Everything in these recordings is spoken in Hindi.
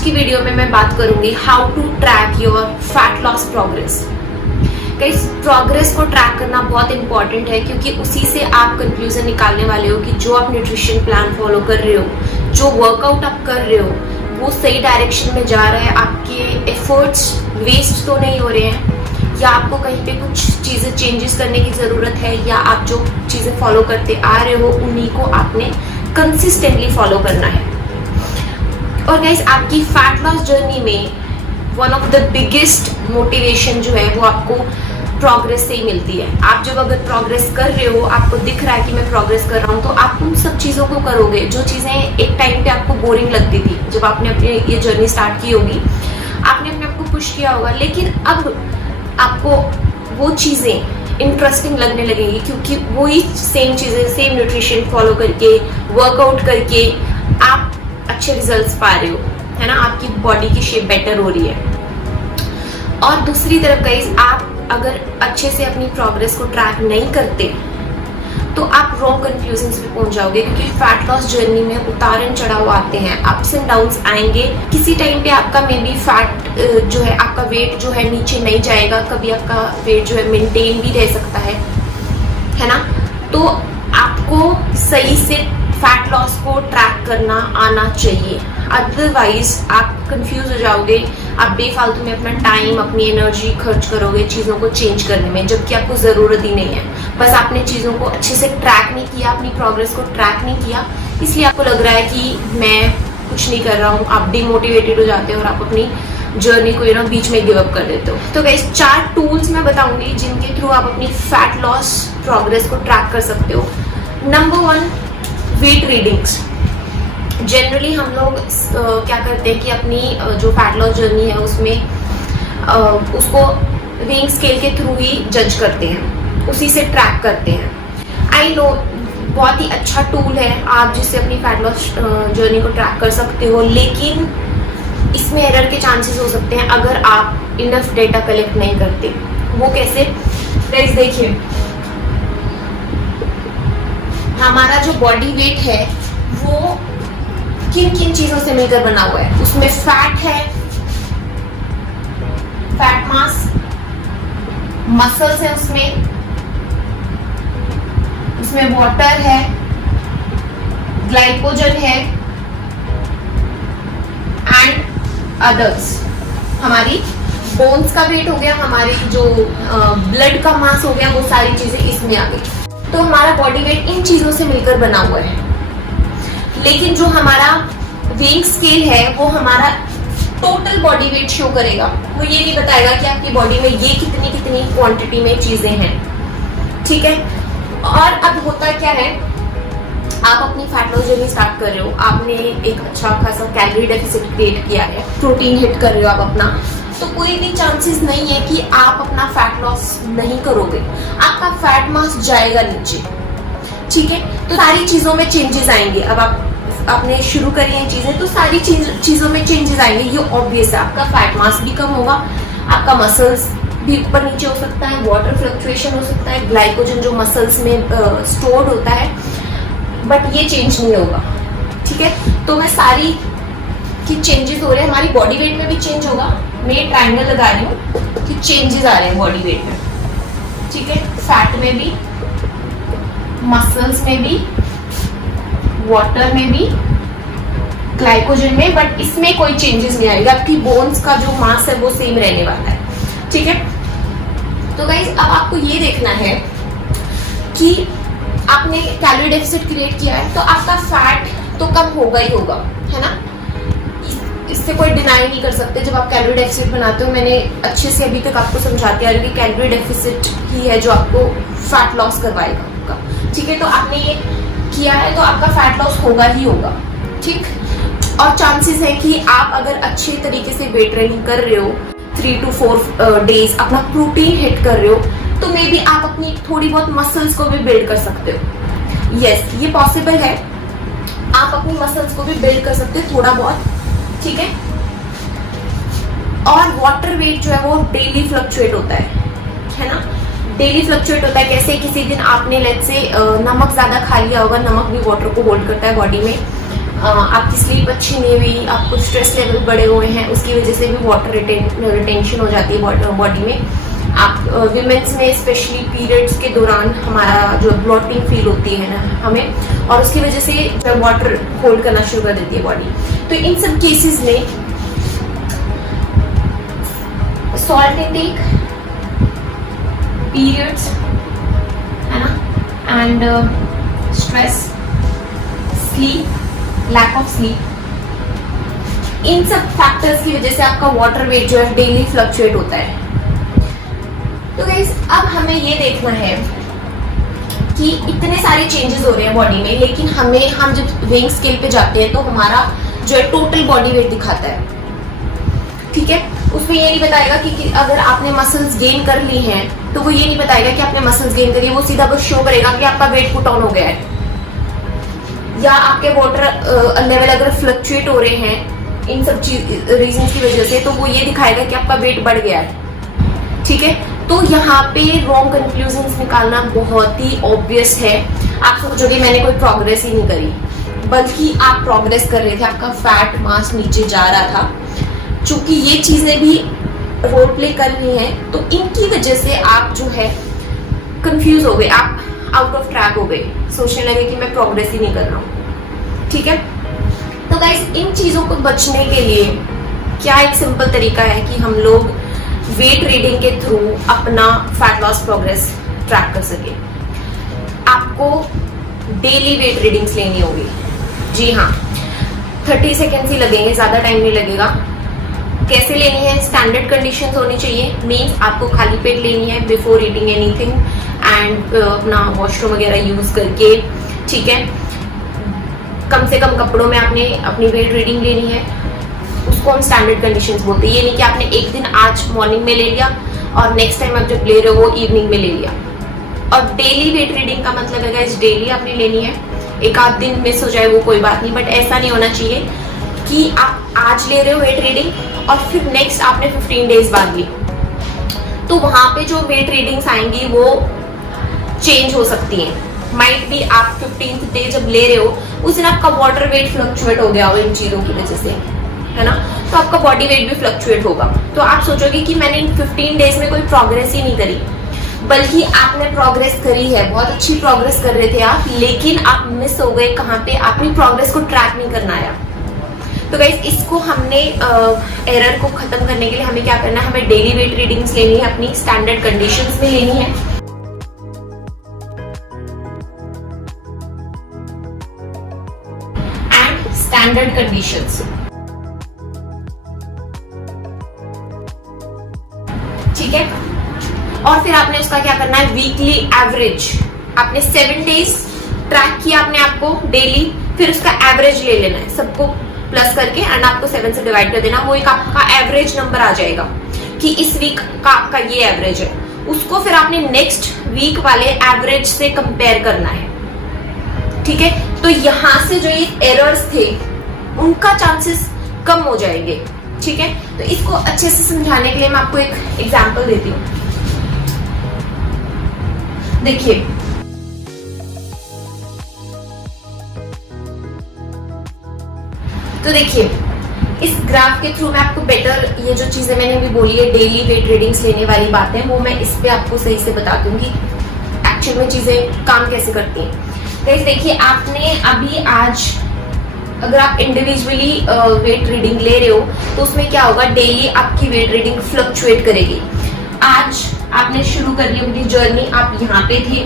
की वीडियो में मैं बात करूंगी how to track your fat loss progress. Guys, progress को ट्रैक करना बहुत इंपॉर्टेंट है क्योंकि उसी से आप कंक्लूजन निकालने वाले हो कि जो आप न्यूट्रिशन प्लान फॉलो कर रहे हो, जो वर्कआउट आप कर रहे हो, वो सही डायरेक्शन में जा रहा है, आपके एफर्ट्स वेस्ट तो नहीं हो रहे हैं, या आपको कहीं पे कुछ चीज़ें चेंजेस करने की ज़रूरत है, या आप जो चीज़ें फॉलो करते आ रहे हो उन्हीं को आपने कंसिस्टेंटली फॉलो करना है। और गाइस, आपकी फैट लॉस जर्नी में one of the biggest motivation जो है वो आपको प्रोग्रेस से ही मिलती है। आप जब अगर प्रोग्रेस कर रहे हो, आपको दिख रहा है कि मैं प्रोग्रेस कर रहा हूँ, तो आप उन सब चीज़ों को करोगे जो चीज़ें एक टाइम पे आपको बोरिंग लगती थी। जब आपने अपनी ये जर्नी स्टार्ट की होगी, आपने अपने आप को पुश किया होगा, लेकिन अब आपको वो चीज़ें इंटरेस्टिंग लगने लगेगी क्योंकि वही सेम चीज़ें, सेम न्यूट्रिशन फॉलो करके, वर्कआउट करके आप अच्छे रिजल्ट्स पा रहे हो, है ना। आपकी बॉडी की शेप बेटर हो रही है। और दूसरी तरफ गाइस, आप अगर अच्छे से अपनी प्रोग्रेस को ट्रैक नहीं करते तो आप रॉन्ग कंक्लूजन्स पे पहुंच जाओगे क्योंकि फैट लॉस जर्नी में उतार एंड चढ़ाव आते हैं, अप्स एंड डाउन्स आएंगे। किसी टाइम पे आपका मे बी फैट जो है, आपका वेट जो है नीचे नहीं जाएगा, कभी आपका वेट जो है मेंटेन भी रह सकता है ना। तो आपको सही से फैट लॉस को ट्रैक करना आना चाहिए, अदरवाइज आप कंफ्यूज हो जाओगे, आप बेफालतू में अपना टाइम, अपनी एनर्जी खर्च करोगे चीज़ों को चेंज करने में, जबकि आपको ज़रूरत ही नहीं है। बस आपने चीज़ों को अच्छे से ट्रैक नहीं किया, अपनी प्रोग्रेस को ट्रैक नहीं किया, इसलिए आपको लग रहा है कि मैं कुछ नहीं कर रहा हूँ। आप डिमोटिवेटेड हो जाते हो और आप अपनी जर्नी को बीच में गिव अप कर देते हो। तो गाइस, 4 टूल्स मैं बताऊंगी जिनके थ्रू आप अपनी फैट लॉस प्रोग्रेस को ट्रैक कर सकते हो। Number 1, wait readings. जनरली हम लोग क्या करते हैं कि अपनी जो फैट लॉस जर्नी है उसमें उसको वेइंग स्केल के थ्रू ही जज करते हैं, उसी से ट्रैक करते हैं। आई नो, बहुत ही अच्छा टूल है आप जिससे अपनी फैट लॉस जर्नी को ट्रैक कर सकते हो, लेकिन इसमें एरर के चांसेस हो सकते हैं अगर आप इनफ डेटा कलेक्ट नहीं करते। वो कैसे? गाइस देखिए, हमारा जो बॉडी वेट है वो किन किन चीजों से मिलकर बना हुआ है। उसमें फैट है, फैट मास, मसल्स है, उसमें वाटर है, ग्लाइकोजन है एंड अदर्स। हमारी बोन्स का वेट हो गया, हमारी जो ब्लड का मास हो गया, वो सारी चीजें इसमें आ गई। तो हमारा बॉडी वेट इन चीजों से मिलकर बना हुआ है, लेकिन जो हमारा वेइंग स्केल है वो हमारा टोटल बॉडी वेट शो करेगा। वो ये नहीं बताएगा कि आपकी बॉडी में ये कितनी कितनी क्वांटिटी में चीजें हैं, ठीक है। और अब होता क्या है, आप अपनी फैट लॉस जर्नी स्टार्ट कर रहे हो, आपने एक अच्छा खासा कैलोरी डेफिसिट क्रिएट किया है, प्रोटीन हिट कर रहे हो आप अपना, तो कोई भी चांसेस नहीं है कि आप अपना फैट लॉस नहीं करोगे, आपका फैट मास जाएगा नीचे, ठीक है। तो सारी चीजों में चेंजेस आएंगे। अब आपने शुरू करी हैं चीजें, तो सारी चीजों में चेंजेस आएंगे, ये ऑब्वियस है। आपका फैट मास भी कम होगा, आपका मसल्स भी ऊपर नीचे हो सकता है, वाटर फ्लक्चुएशन हो सकता है, ग्लाइकोजन जो मसल्स में स्टोर्ड होता है, बट ये चेंज नहीं होगा, ठीक है। तो मैं सारी कि चेंजेस हो रहे हैं, हमारी बॉडी वेट में भी चेंज होगा। मैं ये ट्रायंगल लगा रही हूँ कि चेंजेस आ रहे हैं बॉडी वेट में, ठीक है, फैट में भी, मसल्स में भी, वाटर में भी, ग्लाइकोजन में, बट इसमें कोई चेंजेस नहीं आएगा। आपकी बोन्स का जो मास है वो सेम रहने वाला है, ठीक है। तो गाइस, अब आपको ये देखना है कि आपने कैलोरी डेफिसिट क्रिएट किया है, तो आपका फैट तो कम होगा ही होगा, है ना। इससे कोई डिनाई नहीं कर सकते। जब आप कैलोरी डेफिसिट बनाते हो, मैंने अच्छे से अभी तक आपको समझाते आ रही हूँ कि कैलोरी डेफिसिट ही है जो आपको फैट लॉस करवाएगा, ठीक है। तो आपने ये किया है तो आपका फैट लॉस होगा ही होगा, ठीक। और चांसेस है कि आप अगर अच्छे तरीके से वेट ट्रेनिंग कर रहे हो, 3 to 4 डेज अपना प्रोटीन हिट कर रहे हो, तो मे बी आप अपनी थोड़ी बहुत मसल्स को भी बिल्ड कर सकते हो। यस, ये पॉसिबल है, आप अपनी मसल्स को भी बिल्ड कर सकते हो थोड़ा बहुत, ठीक है। और वाटर वेट जो है वो डेली फ्लक्चुएट होता है ना। डेली फ्लक्चुएट होता है कैसे? किसी दिन आपने लेट्स से नमक ज्यादा खा लिया होगा, नमक भी वाटर को होल्ड करता है बॉडी में, आपकी स्लीप अच्छी नहीं हुई, आपको स्ट्रेस लेवल बढ़े हुए हैं, उसकी वजह से भी वाटर रिटेंशन हो जाती है बॉडी में। आप विमेंस में स्पेशली पीरियड्स के दौरान हमारा जो ब्लॉटिंग फील होती है ना हमें, और उसकी वजह से वाटर होल्ड करना शुरू कर देती है बॉडी। तो इन सब केसेस में सॉल्ट इनटेक, पीरियड्स है ना, and stress, sleep, lack of sleep, इन सब फैक्टर्स की वजह से आपका वाटर वेट जो है डेली फ्लक्चुएट होता है। तो गाइस अब हमें ये देखना है कि इतने सारे चेंजेस हो रहे हैं बॉडी में, लेकिन हम जब वेइंग स्केल पे जाते हैं तो हमारा जो है टोटल बॉडी वेट दिखाता है, ठीक है। उसमें ये नहीं बताएगा कि अगर आपने मसल्स गेन कर ली हैं तो वो ये नहीं बताएगा कि आपने मसल्स गेन करी, वो सीधा बस शो करेगा कि आपका वेट पुट ऑन हो गया है, या आपके वाटर लेवल अगर फ्लक्चुएट हो रहे हैं इन सब रीजन की वजह से, तो वो ये दिखाएगा कि आपका वेट बढ़ गया है, ठीक है। तो यहाँ पे रॉन्ग कंक्लूजन्स निकालना बहुत ही ऑब्वियस है। आप सोचोगे मैंने कोई प्रोग्रेस ही नहीं करी, बल्कि आप प्रोग्रेस कर रहे थे, आपका फैट मास नीचे जा रहा था। चूंकि ये चीजें भी रोल प्ले कर रही हैं, तो इनकी वजह से आप जो है कंफ्यूज हो गए, आप आउट ऑफ ट्रैक हो गए, सोचने लगे कि मैं प्रोग्रेस ही नहीं कर रहा हूँ, ठीक है। तो गाइस इन चीजों को बचने के लिए क्या एक सिंपल तरीका है कि हम लोग वेट रीडिंग के थ्रू अपना फैट लॉस प्रोग्रेस ट्रैक कर सके। आपको डेली वेट रीडिंग्स लेनी होगी, जी हाँ, 30 सेकेंड्स ही लगेंगे, ज्यादा टाइम नहीं लगेगा। कैसे लेनी है? स्टैंडर्ड कंडीशंस होनी चाहिए, मीन्स आपको खाली पेट लेनी है बिफोर ईटिंग एनीथिंग, एंड अपना वॉशरूम वगैरह यूज करके, ठीक है। कम से कम कपड़ों में आपने अपनी वेट रीडिंग लेनी है, उसको हम स्टैंडर्ड कंडीशंस बोलते हैं। ये नहीं कि आपने एक दिन आज मॉर्निंग में ले लिया और नेक्स्ट टाइम आप जब ले रहे हो वो इवनिंग में ले लिया। और डेली वेट रीडिंग का मतलब है गाइस डेली आपने लेनी है, एक आध दिन मिस हो जाए वो कोई बात नहीं, बट ऐसा नहीं होना चाहिए कि आप आज ले रहे हो वेट रीडिंग और फिर नेक्स्ट आपने 15 डेज बाद ली, तो वहां पे जो वेट रीडिंग्स आएंगी वो चेंज हो सकती हैं। माइट भी आप 15th डे जब ले रहे हो उस दिन आपका वाटर वेट फ्लक्चुएट हो गया हो इन चीजों की वजह से, है ना, तो आपका बॉडी वेट भी फ्लक्चुएट होगा। तो आप सोचोगे कि मैंने इन 15 डेज में कोई प्रोग्रेस ही नहीं करी, बल्कि आपने प्रोग्रेस करी है, बहुत अच्छी प्रोग्रेस कर रहे थे आप, लेकिन आप मिस हो गए कहाँ पे, अपनी प्रोग्रेस को ट्रैक नहीं करना आया। तो गाइस इसको हमने एरर को खत्म करने के लिए हमें क्या करना है, हमें डेली वेट रीडिंग्स लेनी है, अपनी स्टैंडर्ड कंडीशंस में लेनी है। एंड स्टैंडर्ड कंडीशंस, ठीक है। और फिर आपने उसका क्या करना है, वीकली एवरेज, आपने 7 डेज ट्रैक किया आपने आपको डेली, फिर उसका एवरेज ले लेना है, सबको प्लस करके एंड आपको 7 से डिवाइड कर देना, वो एक आपका एवरेज नंबर आ जाएगा कि इस वीक का आपका ये एवरेज है। उसको फिर आपने नेक्स्ट वीक वाले एवरेज से कंपेयर करना है, ठीक है। तो यहां से जो ये एरर्स थे उनका चांसेस कम हो जाएंगे, ठीक है। तो इसको अच्छे से समझाने के लिए मैं आपको एक एग्जांपल देती हूँ। देखिए, तो देखिए इस ग्राफ के थ्रू मैं आपको बेटर ये जो चीजें मैंने अभी बोली है डेली वेट रीडिंग्स लेने वाली बातें, वो मैं इस पे आपको सही से बता दूंगी एक्चुअल में चीजें काम कैसे करती हैं। तो देखिए आपने अभी आज अगर आप इंडिविजुअली वेट रीडिंग ले रहे हो तो उसमें क्या होगा, डेली आपकी वेट रीडिंग फ्लक्चुएट करेगी। आज आपने शुरू कर ली अपनी जर्नी, आप यहाँ पे थे,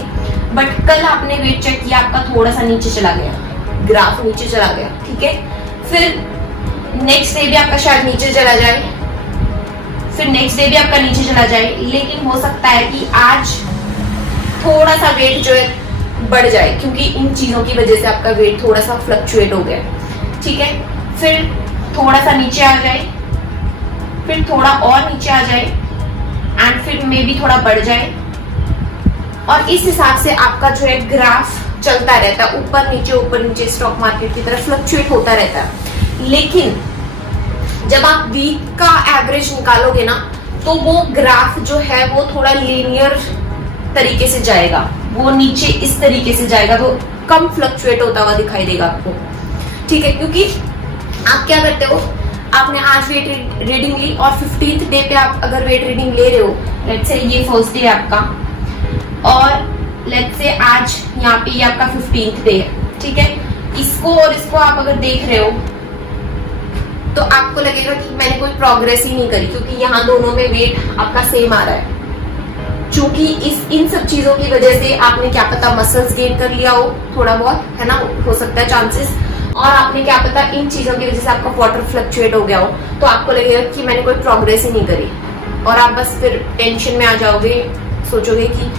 बट कल आपने वेट चेक किया, आपका थोड़ा सा नीचे चला गया, ग्राफ नीचे चला गया, ठीक है। फिर नेक्स्ट डे भी आपका शायद नीचे चला जाए, फिर नेक्स्ट डे भी आपका नीचे चला जाए, लेकिन हो सकता है कि आज थोड़ा सा वेट जो है बढ़ जाए, क्योंकि इन चीजों की वजह से आपका वेट थोड़ा सा फ्लक्चुएट हो गया, ठीक है। फिर थोड़ा सा नीचे आ जाए, फिर थोड़ा और नीचे आ जाए, एंड फिर मे भी थोड़ा बढ़ जाए, और इस हिसाब से आपका जो है ग्राफ चलता रहता है, ऊपर नीचे स्टॉक मार्केट की तरह फ्लक्चुएट होता रहता है। लेकिन जब आप वीक का एवरेज निकालोगे ना, तो वो ग्राफ जो है वो थोड़ा लीनियर तरीके से जाएगा, वो नीचे इस तरीके से जाएगा, वो कम फ्लक्चुएट होता हुआ दिखाई देगा आपको, ठीक है, क्योंकि आप क्या करते हो, आपने आज वेट रीडिंग ली और 15th डे पे आप अगर वेट रीडिंग ले रहे हो, लेट्स से ये फर्स्ट डे आपका और लेट्स से आज यहाँ पे ये आपका 15th डे है, ठीक है। इसको और इसको आप अगर देख रहे हो तो आपको लगेगा कि मैंने कोई प्रोग्रेस ही नहीं करी, क्योंकि यहाँ दोनों में वेट आपका सेम आ रहा है। क्योंकि इन सब चीजों की वजह से आपने क्या पता मसल्स गेन कर लिया हो थोड़ा बहुत, है ना, हो सकता है चांसेस, और आपने क्या पता इन चीजों की वजह से आपका वाटर फ्लक्चुएट हो गया हो, तो आपको लगेगा कि मैंने कोई प्रोग्रेस ही नहीं करी और आप बस फिर टेंशन में आ जाओगे, सोचोगे कि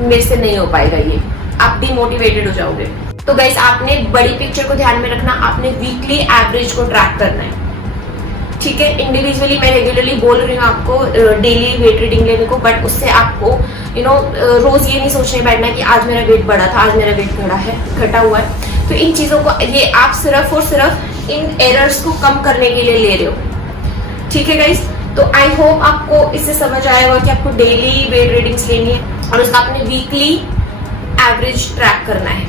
मेरे से नहीं हो पाएगा ये, आप डिमोटिवेटेड हो जाओगे। तो गाइस आपने बड़ी पिक्चर को ध्यान में रखना, आपने वीकली एवरेज को ट्रैक करना है, ठीक है। इंडिविजुअली मैं रेगुलरली बोल रही हूँ आपको डेली वेट रीडिंग लेने को, बट उससे आपको रोज ये नहीं सोचने बैठना कि आज मेरा वेट बढ़ा था, आज मेरा वेट घटा हुआ है। तो इन चीजों को ये आप सिर्फ और सिर्फ इन एरर्स को कम करने के लिए ले रहे हो, ठीक है गाइस। तो आई होप आपको इससे समझ आया होगा कि आपको डेली वेट रीडिंग्स लेनी है और उसका आपने वीकली एवरेज ट्रैक करना है,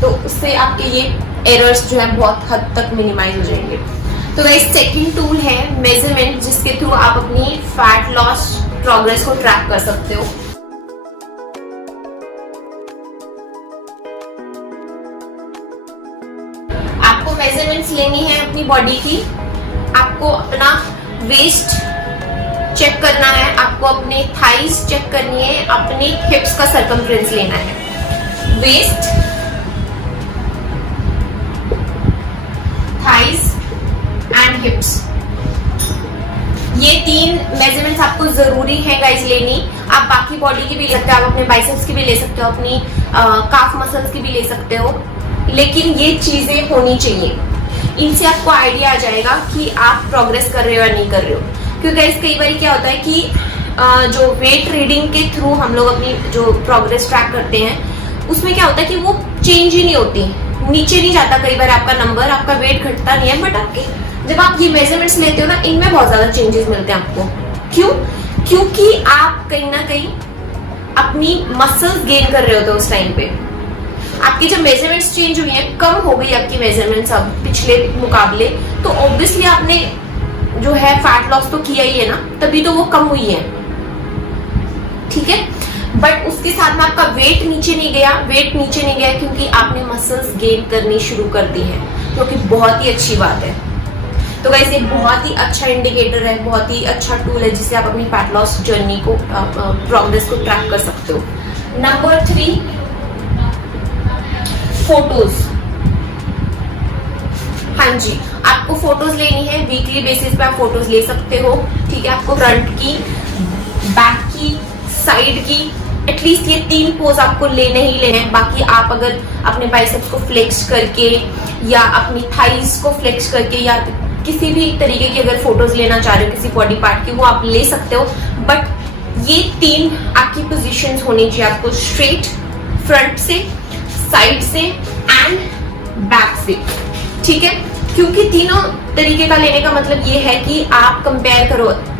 तो उससे आपके ये एरर्स जो है बहुत हद तक मिनिमाइज हो जाएंगे। तो गाइस सेकंड टूल है मेजरमेंट, जिसके थ्रू आप अपनी फैट लॉस प्रोग्रेस को ट्रैक कर सकते हो। आपको मेजरमेंट्स लेनी है अपनी बॉडी की, आपको अपना वेस्ट चेक करना है, आपको अपने थाइस चेक करनी है, अपने हिप्स का सर्कमफ्रेंस लेना है। वेस्ट, थाइस एंड हिप्स, ये 3 मेजरमेंट्स आपको जरूरी है गाइस लेनी। आप बाकी बॉडी की भी ले सकते हो, आप अपने बाइसेप्स की भी ले सकते हो, अपनी काफ मसल्स की भी ले सकते हो, लेकिन ये चीजें होनी चाहिए। इनसे आपको आइडिया आ जाएगा कि आप प्रोग्रेस कर रहे हो या नहीं कर रहे हो। क्योंकि गाइस कई बार क्या होता है कि जो वेट रीडिंग के थ्रू हम लोग अपनी जो प्रोग्रेस ट्रैक करते हैं, उसमें क्या होता है कि वो चेंज ही नहीं होती, नीचे नहीं जाता कई बार आपका नंबर, आपका वेट घटता नहीं है, बट आपकी जब आप ये मेजरमेंट्स लेते हो ना, इनमें बहुत ज्यादा चेंजेस मिलते हैं आपको। क्यों? क्योंकि आप कहीं ना कहीं अपनी मसल्स गेन कर रहे होते हो उस टाइम पे। आपकी जब मेजरमेंट्स चेंज हुई है, कम हो गई आपकी मेजरमेंट्स अब पिछले मुकाबले, तो ऑब्वियसली आपने जो है फैट लॉस तो किया ही है ना, तभी तो वो कम हुई है, ठीक है। बट उसके साथ में आपका वेट नीचे नहीं गया क्योंकि आपने मसल्स गेन करनी शुरू कर दी है, जो कि बहुत ही अच्छी बात है। तो गाइस एक बहुत ही अच्छा इंडिकेटर है, बहुत ही अच्छा टूल है, जिससे आप अपनी फैट लॉस जर्नी को प्रोग्रेस को ट्रैक कर सकते हो। Number 3, photos. हाँ जी, आपको फोटोज लेनी है, वीकली बेसिस पे आप फोटोज ले सकते हो, ठीक है। आपको फ्रंट की, बैक की, साइड की, एटलीस्ट ये 3 पोज आपको लेने ही लेने हैं। बाकी आप अगर अपने बाइसेप्स को फ्लेक्स करके या अपनी थाइस को फ्लेक्स करके या किसी भी तरीके की अगर फोटोज लेना चाह रहे हो किसी बॉडी पार्ट की, वो आप ले सकते हो, बट ये 3 आपकी पोजीशंस होनी चाहिए आपको, स्ट्रेट, फ्रंट से, साइड से एंड बैक से, ठीक है। क्योंकि तीनों तरीके का लेने का मतलब ये है कि आप कंपेयर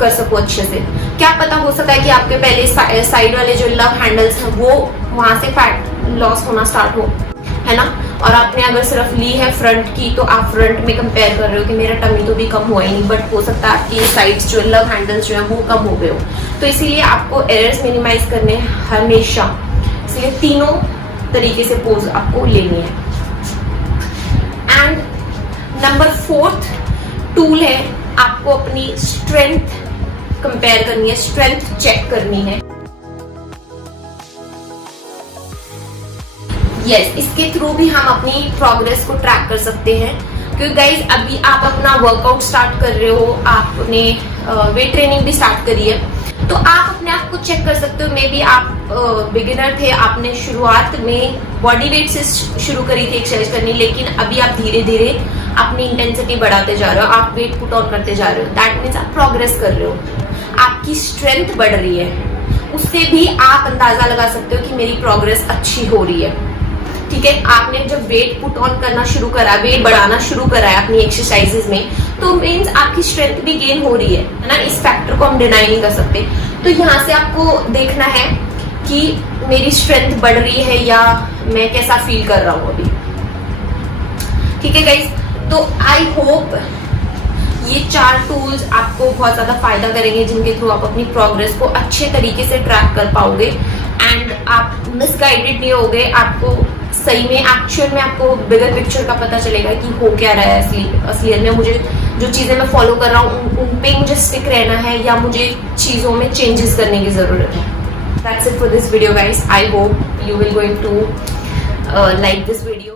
कर सको अच्छे से। क्या पता हो सकता है कि आपके पहले साइड वाले जो लव हैंडल्स हैं वो वहां से फैट लॉस होना स्टार्ट हो, है ना, और आपने अगर सिर्फ ली है फ्रंट की, तो आप फ्रंट में कंपेयर कर रहे हो कि मेरा टमी तो भी कम हुआ ही नहीं, बट हो सकता है आपकी साइड्स जो लव हैंडल्स जो है वो कम हो गए हो। तो इसीलिए आपको एरर्स मिनिमाइज करने हमेशा, इसलिए तीनों तरीके से पोज आपको लेनी है। एंड नंबर 4th टूल है, आपको अपनी स्ट्रेंथ कंपेयर करनी है, स्ट्रेंथ चेक करनी है। यस, इसके थ्रू भी हम अपनी प्रोग्रेस को ट्रैक कर सकते हैं। क्योंकि गाइज अभी आप अपना वर्कआउट स्टार्ट कर रहे हो, आपने वेट ट्रेनिंग भी स्टार्ट करी है, तो आप अपने आप को चेक कर सकते हो। मे बी आप बिगिनर थे, आपने शुरुआत में बॉडी वेट से शुरू करी थी एक्सरसाइज करनी, लेकिन अभी आप धीरे धीरे अपनी इंटेंसिटी बढ़ाते जा रहे हो, आप वेट पुट ऑन करते जा रहे हो, दैट मीन्स आप प्रोग्रेस कर रहे हो, आपकी स्ट्रेंथ बढ़ रही है। उससे भी आप अंदाजा लगा सकते हो कि मेरी प्रोग्रेस अच्छी हो रही है, ठीक है। आपने जब वेट पुट ऑन करना शुरू करा, वेट बढ़ाना शुरू करा है अपनी एक्सरसाइजेज में, तो मीन्स आपकी स्ट्रेंथ भी गेन हो रही है ना। इस फैक्टर को हम डिनाई नहीं कर सकते। तो यहाँ से आपको देखना है कि मेरी स्ट्रेंथ बढ़ रही है या मैं कैसा फील कर रहा हूँ अभी, ठीक है गाइस। तो आई होप ये 4 टूल्स आपको बहुत ज़्यादा फायदा करेंगे, जिनके थ्रू आप अपनी प्रोग्रेस को अच्छे तरीके से ट्रैक कर पाओगे एंड आप मिसगाइडेड नहीं होगे। आपको सही में एक्चुअल में आपको बिगर पिक्चर का पता चलेगा कि हो क्या रहा है असलियत में। मुझे जो चीज़ें मैं फॉलो कर रहा हूँ उन पे मुझे स्टिक रहना है या मुझे चीज़ों में चेंजेस करने की ज़रूरत है। That's it for this video guys. I hope you will going to like this video.